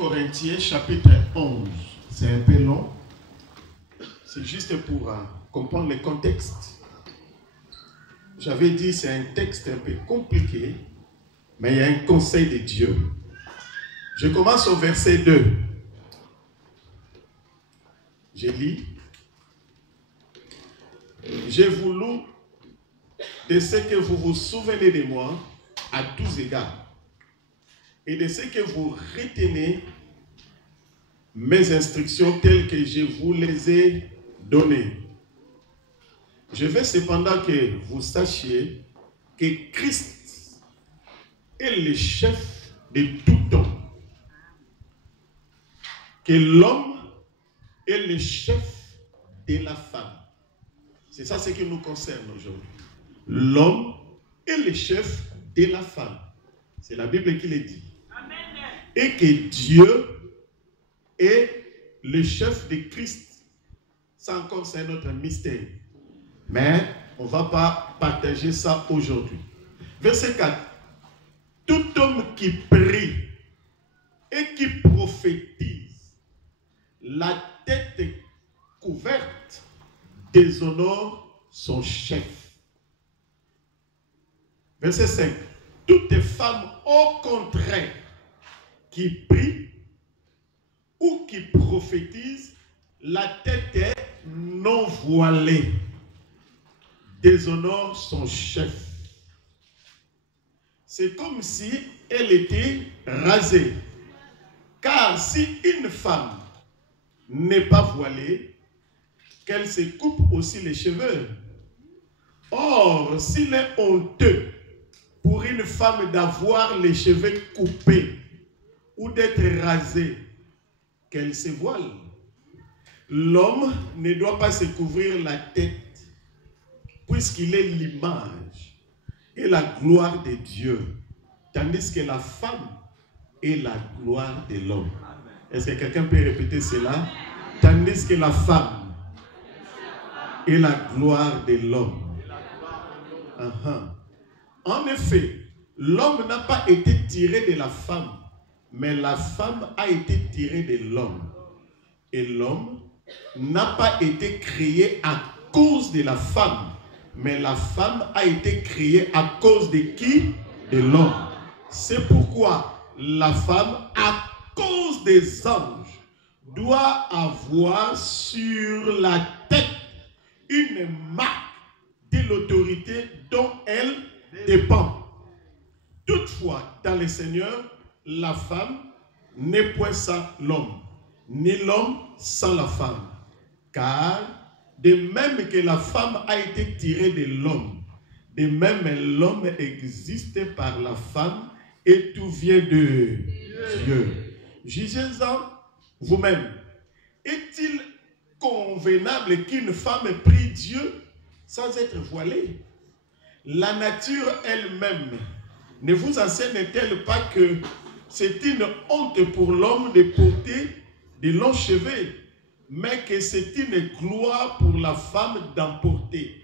Corinthiens chapitre 11. C'est un peu long. C'est juste pour comprendre le contexte. J'avais dit c'est un texte un peu compliqué, mais il y a un conseil de Dieu. Je commence au verset 2. Je lis. J'ai voulu de ce que vous vous souvenez de moi à tous égards et de ce que vous retenez mes instructions telles que je vous les ai données. Je veux cependant que vous sachiez que Christ est le chef de tout homme, que l'homme est le chef de la femme. C'est ça ce qui nous concerne aujourd'hui. L'homme est le chef de la femme. C'est la Bible qui le dit. Amen. Et que Dieu est le chef de Christ. Ça encore, c'est un autre mystère. Mais on ne va pas partager ça aujourd'hui. Verset 4. Tout homme qui prie et qui prophétise, la tête couverte, déshonore son chef. Verset 5. Toute femme au contraire qui prie ou qui prophétise, la tête est non voilée, déshonore son chef. C'est comme si elle était rasée. Car si une femme n'est pas voilée, qu'elle se coupe aussi les cheveux. Or, s'il est honteux pour une femme d'avoir les cheveux coupés ou d'être rasée, qu'elle se voile. L'homme ne doit pas se couvrir la tête, puisqu'il est l'image et la gloire de Dieu, tandis que la femme est la gloire de l'homme. Est-ce que quelqu'un peut répéter cela? Tandis que la femme est la gloire de l'homme. En effet, l'homme n'a pas été tiré de la femme, mais la femme a été tirée de l'homme. Et l'homme n'a pas été créé à cause de la femme, mais la femme a été créée à cause de qui? De l'homme. C'est pourquoi la femme, à cause des anges, doit avoir sur la tête une marque de l'autorité dont elle dépend. Toutefois, dans le Seigneur, la femme n'est point sans l'homme, ni l'homme sans la femme. Car de même que la femme a été tirée de l'homme, de même l'homme existe par la femme et tout vient de Dieu. Jugez-en vous-même. Est-il convenable qu'une femme prie Dieu sans être voilée? La nature elle-même ne vous enseigne-t-elle pas que c'est une honte pour l'homme de porter de longs cheveux, mais que c'est une gloire pour la femme d'en porter,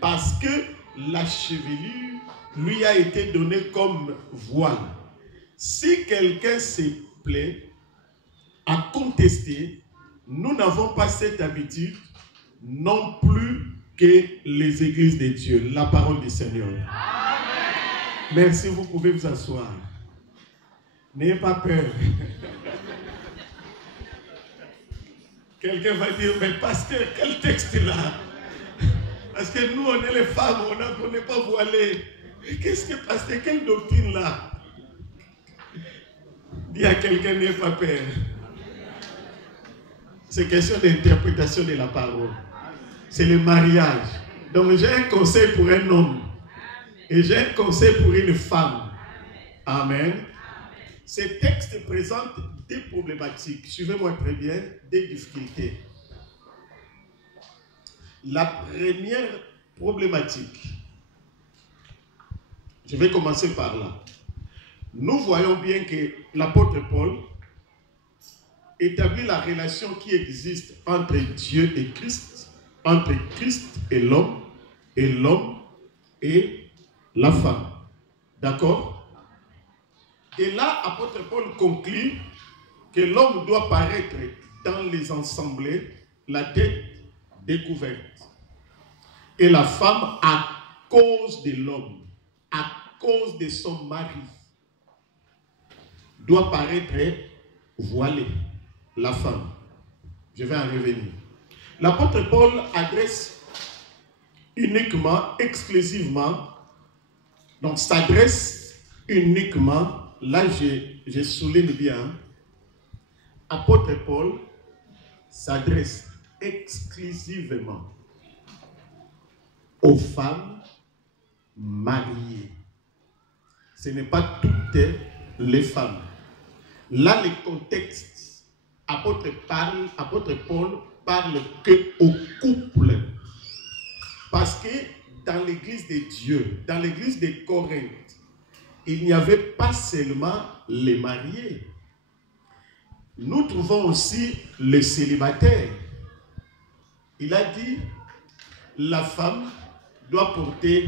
parce que la chevelure lui a été donnée comme voile. Si quelqu'un se plaît à contester, nous n'avons pas cette habitude non plus que les églises de Dieu. La parole du Seigneur. Amen. Merci, vous pouvez vous asseoir. N'ayez pas peur. Quelqu'un va dire, mais pasteur, quel texte là? Parce que nous, on est les femmes, on n'est pas voilées. Qu'est-ce que pasteur, quelle doctrine là? Dis à quelqu'un, n'ayez pas peur. C'est question d'interprétation de la parole. C'est le mariage. Donc j'ai un conseil pour un homme. Et j'ai un conseil pour une femme. Amen. Ce texte présente des problématiques. Suivez-moi très bien, des difficultés. La première problématique, je vais commencer par là. Nous voyons bien que l'apôtre Paul établit la relation qui existe entre Dieu et Christ, entre Christ et l'homme et la femme. D'accord? Et là, apôtre Paul conclut que l'homme doit paraître dans les assemblées, la tête découverte. Et la femme, à cause de l'homme, à cause de son mari, doit paraître voilée, la femme. Je vais en revenir. L'apôtre Paul adresse uniquement, exclusivement, donc s'adresse uniquement, là je souligne bien, apôtre Paul s'adresse exclusivement aux femmes mariées. Ce n'est pas toutes les femmes. Là, le contexte, apôtre Paul parle que au couple. Parce que dans l'église de Dieu, dans l'église de Corinthe, il n'y avait pas seulement les mariés. Nous trouvons aussi les célibataires. Il a dit, la femme doit porter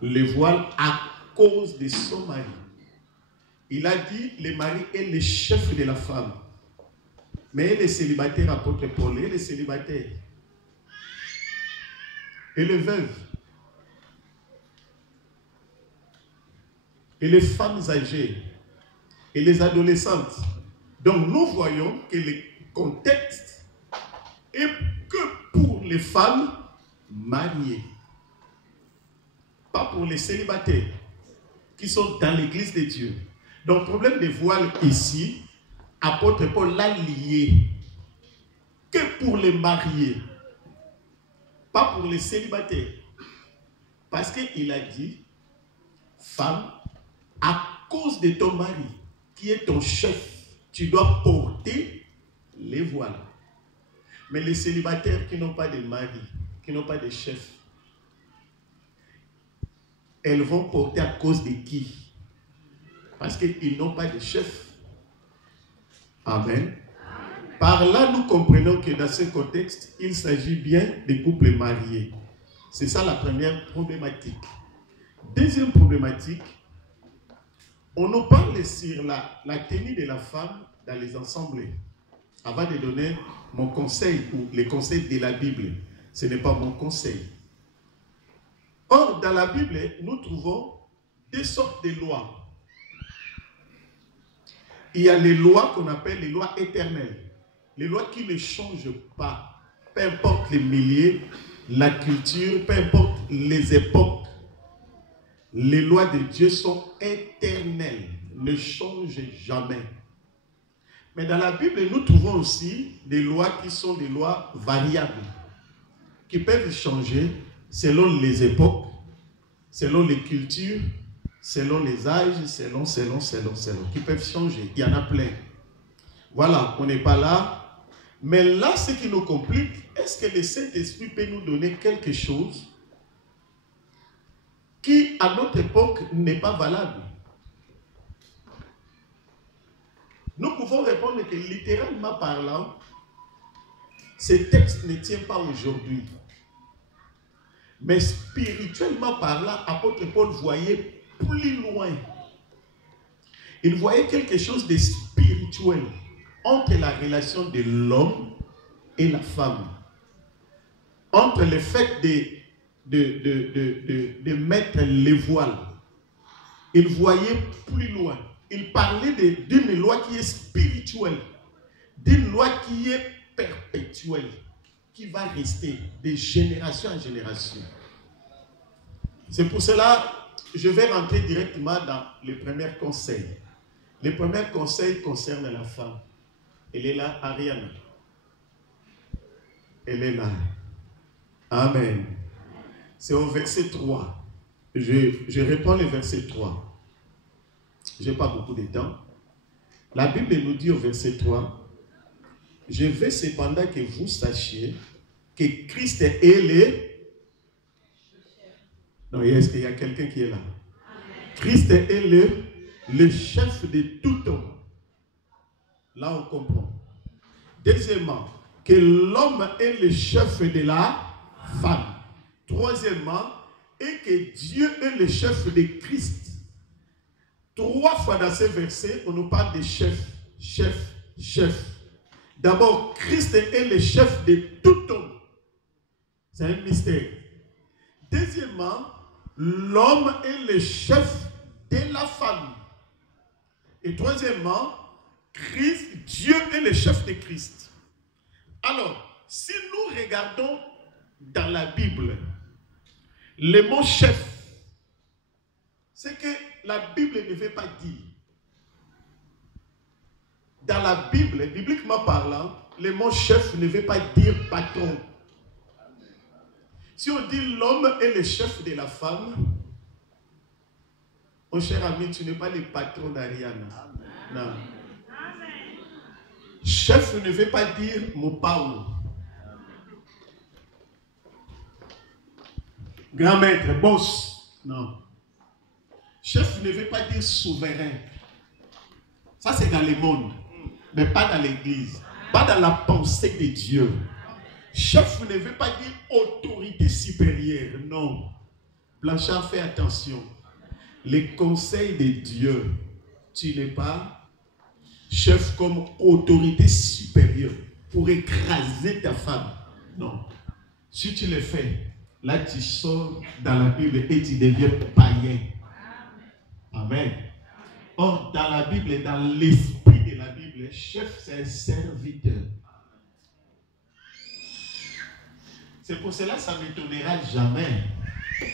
le voile à cause de son mari. Il a dit, le mari est le chef de la femme. Mais les célibataires, apôtre Paul, et les célibataires, et les veuves, et les femmes âgées, et les adolescentes. Donc nous voyons que le contexte est que pour les femmes mariées, pas pour les célibataires qui sont dans l'église de Dieu. Donc problème de voile ici, apôtre Paul l'a lié que pour les mariés, pas pour les célibataires. Parce qu'il a dit, femme, à cause de ton mari, qui est ton chef, tu dois porter les voiles. Mais les célibataires qui n'ont pas de mari, qui n'ont pas de chef, elles vont porter à cause de qui? Parce qu'ils n'ont pas de chef. Amen. Par là, nous comprenons que dans ce contexte, il s'agit bien des couples mariés. C'est ça la première problématique. Deuxième problématique, on nous parle sur la tenue de la femme dans les assemblées. Avant de donner mon conseil ou les conseils de la Bible, ce n'est pas mon conseil. Or, dans la Bible, nous trouvons deux sortes de lois. Il y a les lois qu'on appelle les lois éternelles. Les lois qui ne changent pas. Peu importe les milliers, la culture, peu importe les époques. Les lois de Dieu sont éternelles, ne changent jamais. Mais dans la Bible, nous trouvons aussi des lois qui sont des lois variables, qui peuvent changer selon les époques, selon les cultures, selon les âges, selon, qui peuvent changer. Il y en a plein. Voilà, on n'est pas là. Mais là, ce qui nous complique, est-ce que le Saint-Esprit peut nous donner quelque chose qui, à notre époque, n'est pas valable? Nous pouvons répondre que, littéralement parlant, ce texte ne tient pas aujourd'hui. Mais spirituellement parlant, apôtre Paul voyait plus loin. Il voyait quelque chose de spirituel entre la relation de l'homme et la femme. Entre le fait de mettre les voiles. Il voyait plus loin. Il parlait d'une loi qui est spirituelle, d'une loi qui est perpétuelle, qui va rester de génération en génération. C'est pour cela que je vais rentrer directement dans les premiers conseils. Les premiers conseils concernent la femme. Elle est là, Ariane. Elle est là. Amen. C'est au verset 3. Je reprends le verset 3. Je n'ai pas beaucoup de temps. La Bible nous dit au verset 3, « Je veux cependant que vous sachiez que Christ est le... » Non, est-ce qu'il y a quelqu'un qui est là? Amen. Christ est le chef de tout homme. Là, on comprend. Deuxièmement, que l'homme est le chef de la femme. Troisièmement, et que Dieu est le chef de Christ. 3 fois dans ce verset, on nous parle de chef, chef, chef. D'abord, Christ est le chef de tout homme. C'est un mystère. Deuxièmement, l'homme est le chef de la femme. Et troisièmement, Dieu est le chef de Christ. Alors, si nous regardons dans la Bible, le mot chef, c'est que la Bible ne veut pas dire. Dans la Bible, bibliquement parlant, le mot chef ne veut pas dire patron. Si on dit l'homme est le chef de la femme, mon cher ami, tu n'es pas le patron d'Ariana. Non. Chef ne veut pas dire mon pao. Grand maître, boss. Non. Chef ne veut pas dire souverain. Ça, c'est dans le monde, mais pas dans l'église, pas dans la pensée de Dieu. Chef ne veut pas dire autorité supérieure, non. Blanchard, fais attention. Les conseils de Dieu, tu n'es pas chef comme autorité supérieure pour écraser ta femme. Non. Si tu le fais, là tu sors dans la Bible et tu deviens païen. Amen. Or, dans la Bible et dans l'esprit de la Bible, chef, c'est un serviteur. C'est pour cela que ça ne m'étonnera jamais.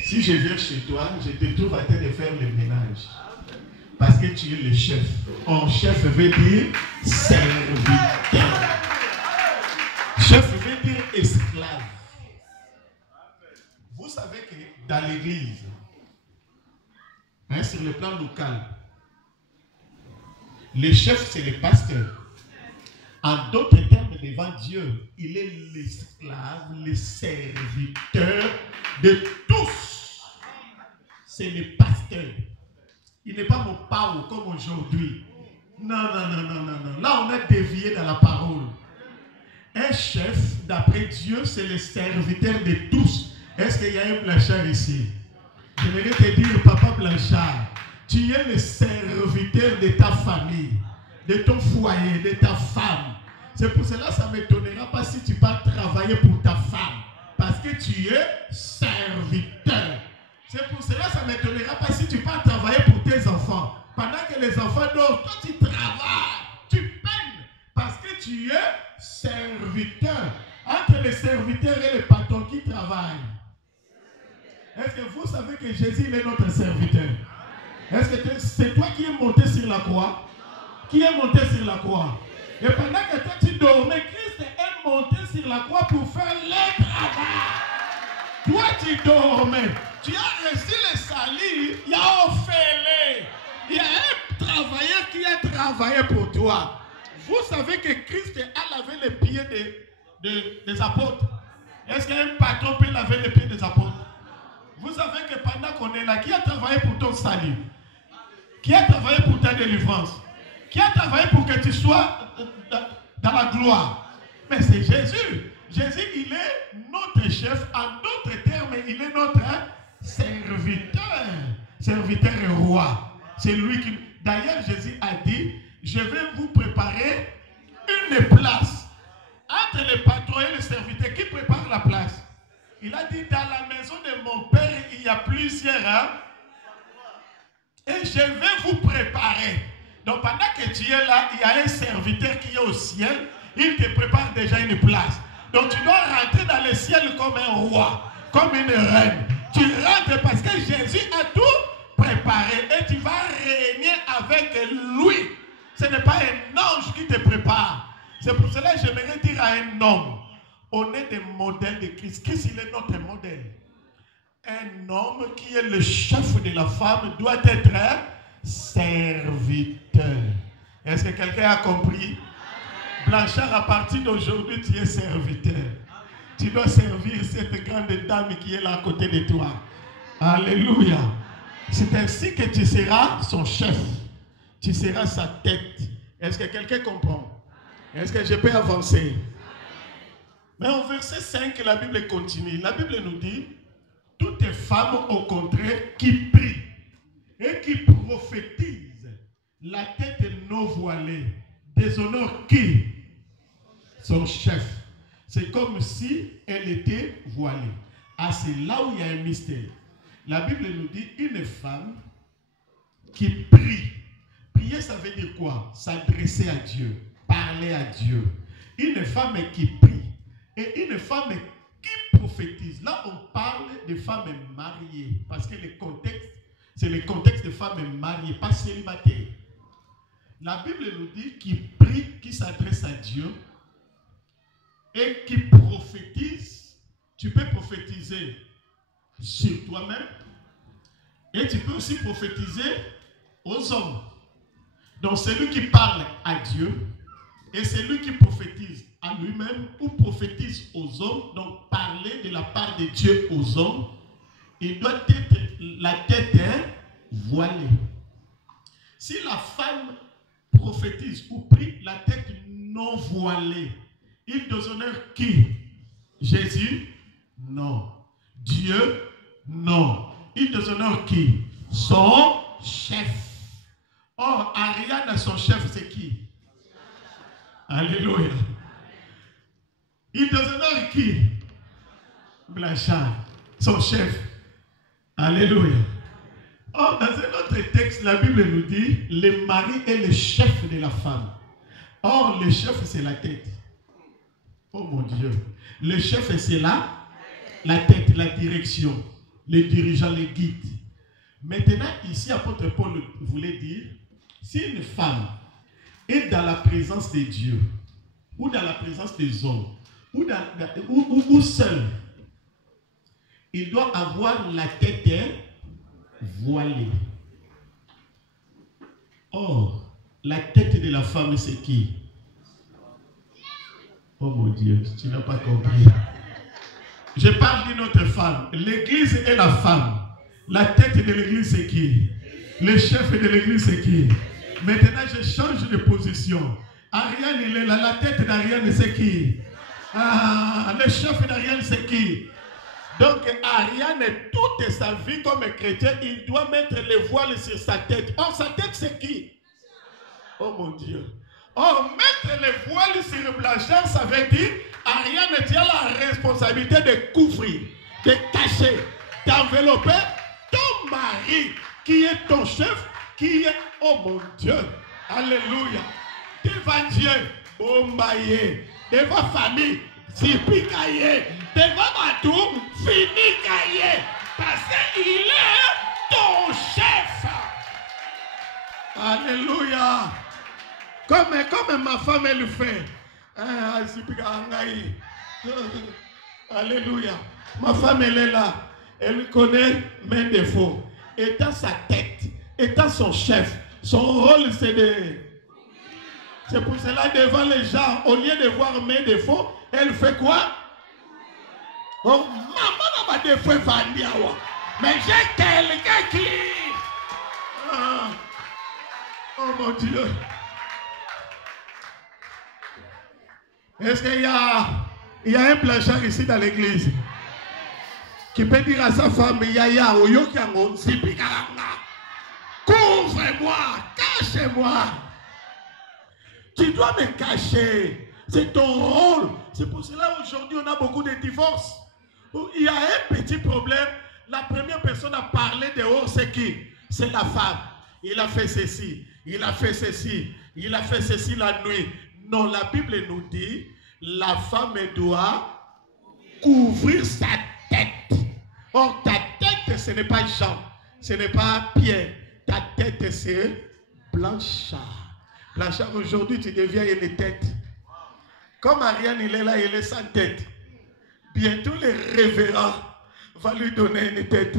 Si je viens chez toi, je te trouve en train de faire le ménage. Parce que tu es le chef. Or, chef veut dire serviteur. Chef veut dire esclave. Vous savez que dans l'église, sur le plan local, le chef, c'est le pasteur. En d'autres termes, devant Dieu, il est l'esclave, le serviteur de tous. C'est le pasteur. Il n'est pas mon pao comme aujourd'hui. Non. Là, on a dévié dans la parole. Un chef, d'après Dieu, c'est le serviteur de tous. Est-ce qu'il y a un Blanchard ici? Je voudrais te dire, papa Blanchard, tu es le serviteur de ta famille, de ton foyer, de ta femme. C'est pour cela que ça ne m'étonnera pas si tu pars travailler pour ta femme. Parce que tu es serviteur. C'est pour cela que ça ne m'étonnera pas si tu pars travailler pour tes enfants. Pendant que les enfants dorment, toi tu travailles, tu peines. Parce que tu es serviteur. Entre le serviteur et le patron qui travaille. Est-ce que vous savez que Jésus est notre serviteur? Est-ce que c'est toi qui es monté sur la croix? Qui est monté sur la croix? Et pendant que toi tu dormais, Christ est monté sur la croix pour faire le travail. Toi tu dormais. Tu as reçu le salut. Il y a Ophélie. Il y a un travailleur qui a travaillé pour toi. Vous savez que Christ a lavé les pieds des apôtres. Est-ce qu'un patron peut laver les pieds des apôtres? Vous savez que pendant qu'on est là, qui a travaillé pour ton salut? Qui a travaillé pour ta délivrance? Qui a travaillé pour que tu sois dans la gloire? Mais c'est Jésus. Jésus, il est notre chef. En d'autres termes, il est notre serviteur. Serviteur et roi. C'est lui qui... D'ailleurs, Jésus a dit, je vais vous préparer une place. Entre le patron et le serviteur, qui prépare la place? Il a dit, dans la maison de mon père, il y a plusieurs. Et je vais vous préparer. Donc pendant que tu es là, il y a un serviteur qui est au ciel. Il te prépare déjà une place. Donc tu dois rentrer dans le ciel comme un roi, comme une reine. Tu rentres parce que Jésus a tout préparé. Et tu vas régner avec lui. Ce n'est pas un ange qui te prépare. C'est pour cela que j'aimerais dire à un homme, on est des modèles de Christ. Christ, il est notre modèle. Un homme qui est le chef de la femme doit être un serviteur. Est-ce que quelqu'un a compris? Blanchard, à partir d'aujourd'hui, tu es serviteur. Tu dois servir cette grande dame qui est là à côté de toi. Alléluia. C'est ainsi que tu seras son chef. Tu seras sa tête. Est-ce que quelqu'un comprend? Est-ce que je peux avancer? Mais au verset 5, la Bible continue. La Bible nous dit, toutes les femmes au contraire qui prient et qui prophétisent la tête non voilée déshonore qui? Son chef. C'est comme si elle était voilée. Ah, c'est là où il y a un mystère. La Bible nous dit une femme qui prie. Prier, ça veut dire quoi? S'adresser à Dieu, parler à Dieu. Une femme qui prie et une femme qui prophétise. Là, on parle de femmes mariées parce que le contexte, c'est le contexte de femmes mariées, pas célibataires. La Bible nous dit qu'il prie, qui s'adresse à Dieu et qui prophétise. Tu peux prophétiser sur toi-même et tu peux aussi prophétiser aux hommes. Donc celui qui parle à Dieu et celui qui prophétise à lui-même ou prophétise aux hommes, donc parler de la part de Dieu aux hommes, il doit être la tête voilée. Si la femme prophétise ou prie la tête non voilée, il déshonore qui? Jésus? Non. Dieu? Non. Il déshonore qui? Son chef. Or, Ariane, son chef, c'est qui? Alléluia. Il déshonore qui? Blanchard, son chef. Alléluia. Or, dans un autre texte, la Bible nous dit, le mari est le chef de la femme. Or, le chef, c'est la tête. Oh mon Dieu. Le chef, c'est la tête, la direction. Le dirigeant, le guide. Maintenant, ici, apôtre Paul voulait dire, si une femme est dans la présence de Dieu, ou dans la présence des hommes, ou seule, il doit avoir la tête voilée. Or, la tête de la femme, c'est qui? Oh mon Dieu, tu n'as pas compris. Je parle d'une autre femme. L'église est la femme. La tête de l'église, c'est qui? Le chef de l'église, c'est qui? Maintenant, je change de position. Ariane, il est là. La tête d'Ariane, c'est qui? Ah, le chef d'Ariane, c'est qui? Donc, Ariane, toute sa vie comme chrétien, il doit mettre le voile sur sa tête. Or, sa tête, c'est qui? Oh mon Dieu. Or, mettre le voile sur le Blanchard, ça veut dire, Ariane, tu as la responsabilité de couvrir, de cacher, d'envelopper ton mari, qui est ton chef, qui est, oh mon Dieu, alléluia, devant Dieu, bombaye, devant famille, zipikaye, devant Matou, finikaye, parce qu'il est ton chef. Alléluia. Comme ma femme elle fait. Alléluia. Ma femme elle est là. Elle connaît mes défauts. Étant sa tête, étant son chef, son rôle c'est de... C'est pour cela devant les gens, au lieu de voir mes défauts, elle fait quoi? Oh, maman n'a pas de défauts, mais j'ai quelqu'un qui... Ah. Oh mon Dieu. Est-ce qu'il y a un Blanchard ici dans l'église qui peut dire à sa femme, Yaya, couvre-moi, cache-moi. Tu dois me cacher. C'est ton rôle. C'est pour cela aujourd'hui on a beaucoup de divorces. Il y a un petit problème. La première personne à parler dehors, c'est qui? C'est la femme. Il a fait ceci, il a fait ceci, il a fait ceci la nuit. Non, la Bible nous dit, la femme doit couvrir sa tête. Or, ta tête, ce n'est pas Jean, ce n'est pas Pierre. Ta tête, c'est Blanchard. Blanchard, aujourd'hui, tu deviens une tête. Comme Ariane, il est là, il est sans tête. Bientôt, les révérends vont lui donner une tête.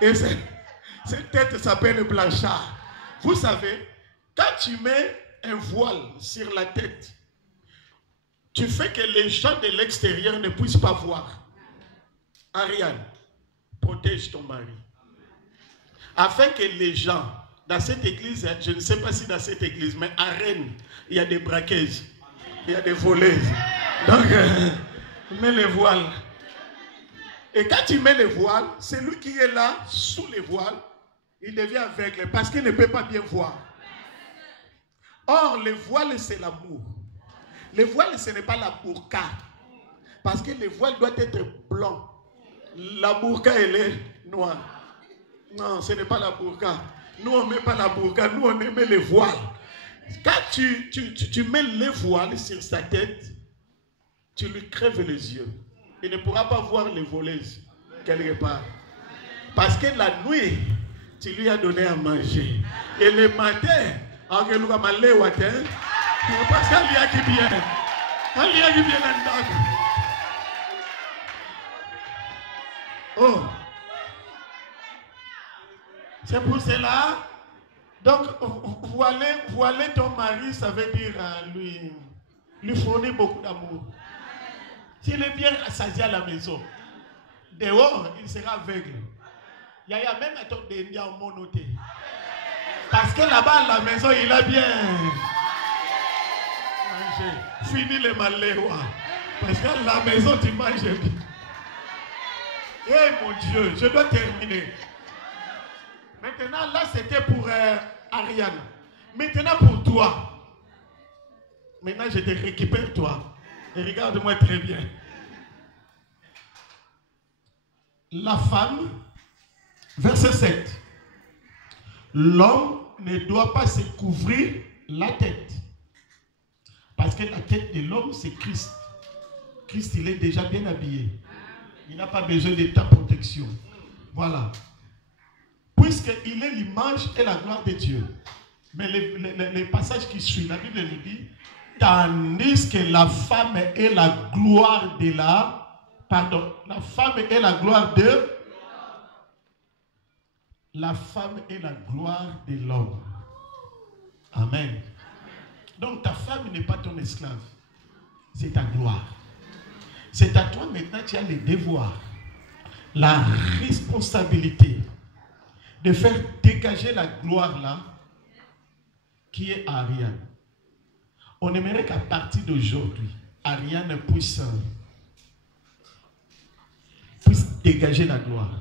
Et cette tête s'appelle Blanchard. Vous savez, quand tu mets un voile sur la tête, tu fais que les gens de l'extérieur ne puissent pas voir. Ariane, protège ton mari. Afin que les gens, dans cette église, je ne sais pas si dans cette église, mais à Rennes, il y a des braqueuses, il y a des voleuses. Donc, mets le voile. Et quand tu mets le voile, celui qui est là, sous le voile, il devient aveugle parce qu'il ne peut pas bien voir. Or, le voile, c'est l'amour. Le voile, ce n'est pas la burqa. Parce que le voile doit être blanc. La burqa, elle est noire. Non, ce n'est pas la burqa. Nous, on ne met pas la burqa. Nous, on met les voiles. Quand tu mets les voiles sur sa tête, tu lui crèves les yeux. Il ne pourra pas voir les voleuses quelque part. Parce que la nuit, tu lui as donné à manger. Et le matin, parce qu'il y a qui vient. Il y a qui vient là-dedans. Oh. C'est pour cela. Donc, voiler ton mari, ça veut dire lui fournir beaucoup d'amour. S'il est bien assagi à la maison, dehors, il sera aveugle. Il y a même un ton d'India au monoté. Parce que là-bas, à la maison, il a bien mangé. Fini les malérois. Parce qu'à la maison, tu manges bien. Eh mon Dieu, je dois terminer. Maintenant, là, c'était pour Ariane. Maintenant, pour toi. Maintenant, je te récupère, toi. Et regarde-moi très bien. La femme, verset 7. L'homme ne doit pas se couvrir la tête. Parce que la tête de l'homme, c'est Christ. Christ, il est déjà bien habillé. Il n'a pas besoin de ta protection. Voilà. Puisqu'il est l'image et la gloire de Dieu. Mais les passages qui suivent, la Bible nous dit, tandis que la femme est la gloire de la femme est la gloire de la femme est la gloire de l'homme. Amen. Donc ta femme n'est pas ton esclave. C'est ta gloire. C'est à toi maintenant, tu as le devoir, la responsabilité de faire dégager la gloire là qui est Ariane. On aimerait qu'à partir d'aujourd'hui, Ariane puisse dégager la gloire.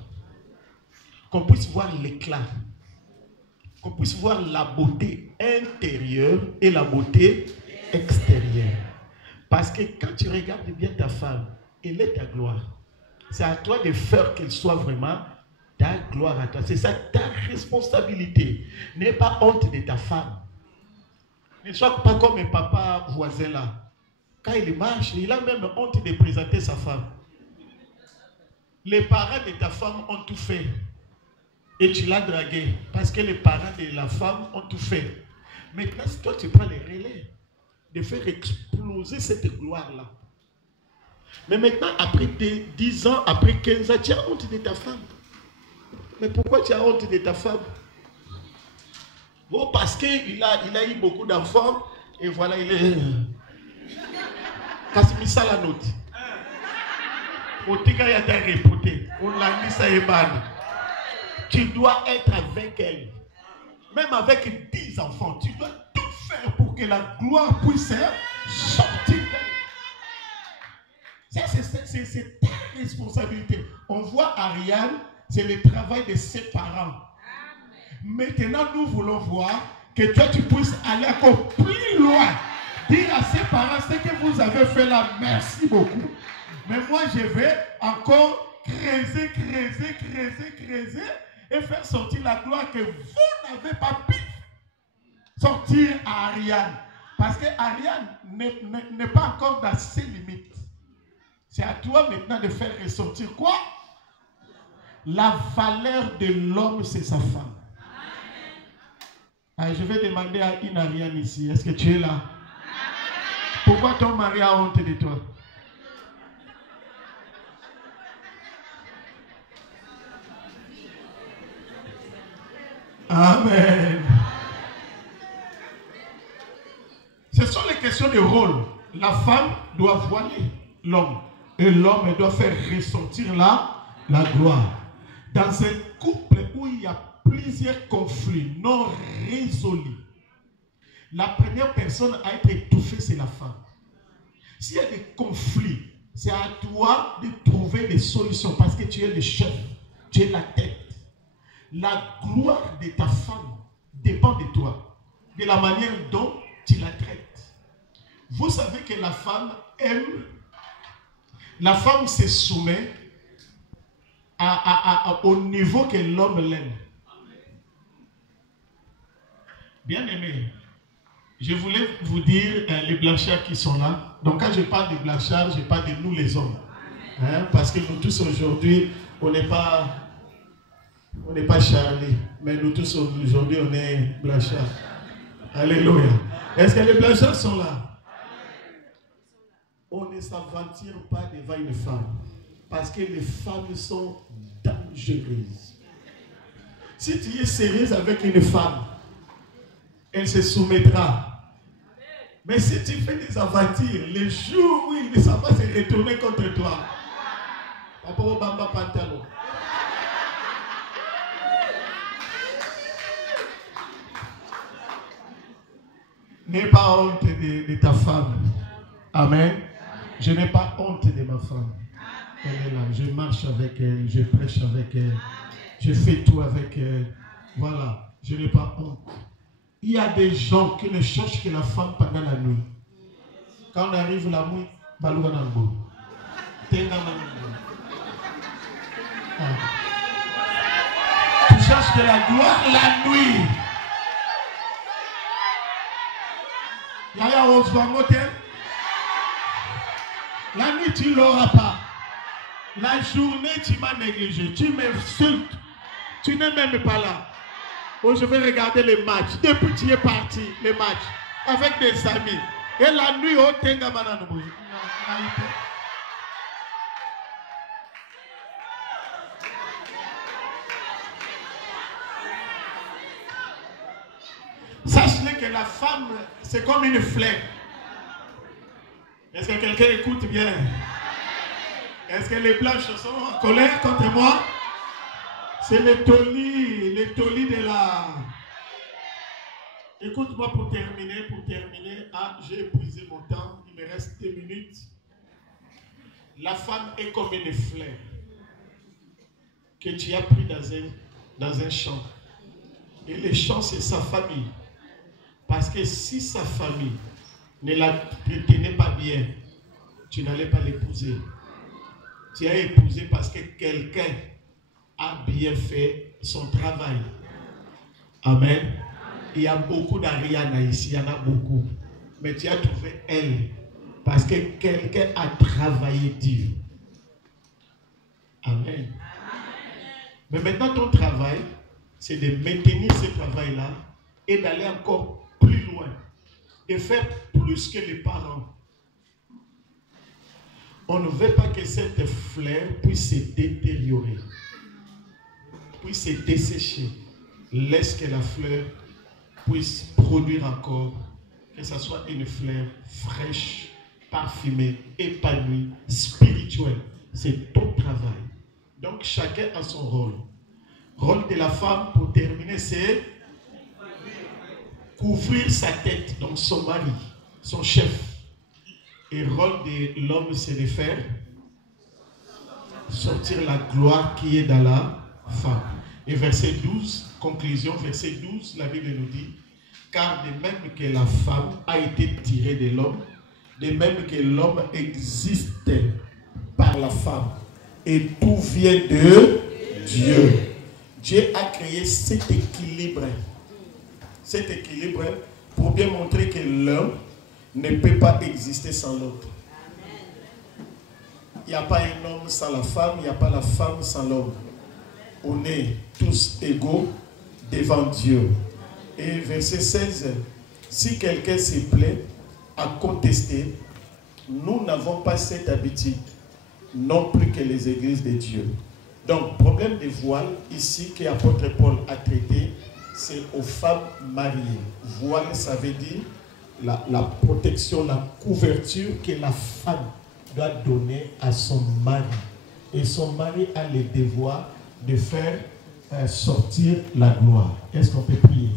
Qu'on puisse voir l'éclat. Qu'on puisse voir la beauté intérieure et la beauté extérieure. Parce que quand tu regardes bien ta femme, elle est ta gloire. C'est à toi de faire qu'elle soit vraiment ta gloire à toi. C'est ça ta responsabilité. N'aie pas honte de ta femme. Ne sois pas comme un papa voisin là. Quand il marche, il a même honte de présenter sa femme. Les parents de ta femme ont tout fait. Et tu l'as dragué. Parce que les parents de la femme ont tout fait. Maintenant, si toi tu prends les relais, de faire exploser cette gloire-là. Mais maintenant, après 10 ans, après 15 ans, tu as honte de ta femme. Mais pourquoi tu as honte de ta femme? Bon, parce qu'il a eu beaucoup d'enfants, et voilà, il est... Kassimisa la note. Tu dois être avec elle. Même avec 10 enfants, tu dois tout faire pour que la gloire puisse sortir d'elle. C'est ta responsabilité. On voit Ariane, c'est le travail de ses parents. Maintenant, nous voulons voir que toi, tu puisses aller encore plus loin. Dire à ses parents ce que vous avez fait là, merci beaucoup. Mais moi, je vais encore creuser et faire sortir la gloire que vous n'avez pas pu sortir à Ariane. Parce que Ariane n'est pas encore dans ses limites. C'est à toi maintenant de faire ressortir quoi? La valeur de l'homme, c'est sa femme. Alors, je vais demander à une Ariane ici. Est-ce que tu es là? Pourquoi ton mari a honte de toi? Amen. Ce sont les questions de rôle. La femme doit voiler l'homme. Et l'homme doit faire ressortir la gloire. Dans un couple où il y a plusieurs conflits non résolus, la première personne à être étouffée, c'est la femme. S'il y a des conflits, c'est à toi de trouver des solutions parce que tu es le chef, tu es la tête. La gloire de ta femme dépend de toi, de la manière dont tu la traites. Vous savez que la femme aime, la femme se soumet au niveau que l'homme l'aime. Bien aimé, je voulais vous dire les blanchards qui sont là. Donc quand je parle de blanchards, je parle de nous les hommes. Hein? Parce que nous tous aujourd'hui, on n'est pas Charlie, mais nous tous aujourd'hui, on est blanchards. Alléluia. Est-ce que les blanchards sont là? On ne s'aventure pas devant une femme. Parce que les femmes sont dangereuses. Si tu es sérieuse avec une femme, elle se soumettra. Mais si tu fais des aventures, le jour où ça va se retourner contre toi, papa au bamba pantalon. N'aie pas honte de ta femme. Amen. Je n'ai pas honte de ma femme. Elle est là. Je marche avec elle, je prêche avec elle, je fais tout avec elle. Voilà. Je n'ai pas honte. Il y a des gens qui ne cherchent que la femme pendant la nuit. Quand on arrive la nuit, Balouganambo. Tengamanambo. Tu cherches que la gloire la nuit. Yaya Osvangote. La nuit, tu ne l'auras pas. La journée, tu m'as négligé. Tu m'insultes. Tu n'es même pas là. Oh, je vais regarder les matchs. Depuis tu es parti, les matchs, avec des amis. Et la nuit, oh, tenga mananoui. Sache-le que la femme, c'est comme une fleur. Est-ce que quelqu'un écoute bien? Est-ce que les blanches sont en colère contre moi? C'est le toli de la... Écoute-moi pour terminer. Ah, j'ai épuisé mon temps, il me reste 2 minutes. La femme est comme une fleur que tu as pris dans un champ. Et le champ, c'est sa famille. Parce que si sa famille ne la tenait pas bien, tu n'allais pas l'épouser. Tu as épousé parce que quelqu'un a bien fait son travail. Amen. Il y a beaucoup d'Ariana ici, il y en a beaucoup. Mais tu as trouvé elle parce que quelqu'un a travaillé dur. Amen. Mais maintenant ton travail, c'est de maintenir ce travail-là et d'aller encore plus loin. De faire plus que les parents. On ne veut pas que cette fleur puisse se détériorer, puisse se dessécher. Laisse que la fleur puisse produire encore, que ce soit une fleur fraîche, parfumée, épanouie, spirituelle. C'est ton travail. Donc chacun a son rôle. Rôle de la femme, pour terminer, c'est couvrir sa tête, donc son mari, son chef. Et le rôle de l'homme, c'est de faire sortir la gloire qui est dans la femme. Et verset 12, conclusion, verset 12, la Bible nous dit, car de même que la femme a été tirée de l'homme, de même que l'homme existe par la femme. Et tout vient de Dieu. Dieu a créé cet équilibre. Cet équilibre pour bien montrer que l'homme ne peut pas exister sans l'autre. Il n'y a pas un homme sans la femme, il n'y a pas la femme sans l'homme. On est tous égaux devant Dieu. Et verset 16, si quelqu'un se plaît à contester, nous n'avons pas cette habitude, non plus que les églises de Dieu. Donc, problème de voile, ici, que l'apôtre Paul a traité, c'est aux femmes mariées. Voile, ça veut dire la protection, la couverture que la femme doit donner à son mari. Et son mari a le devoir de faire sortir la gloire. Est-ce qu'on peut prier?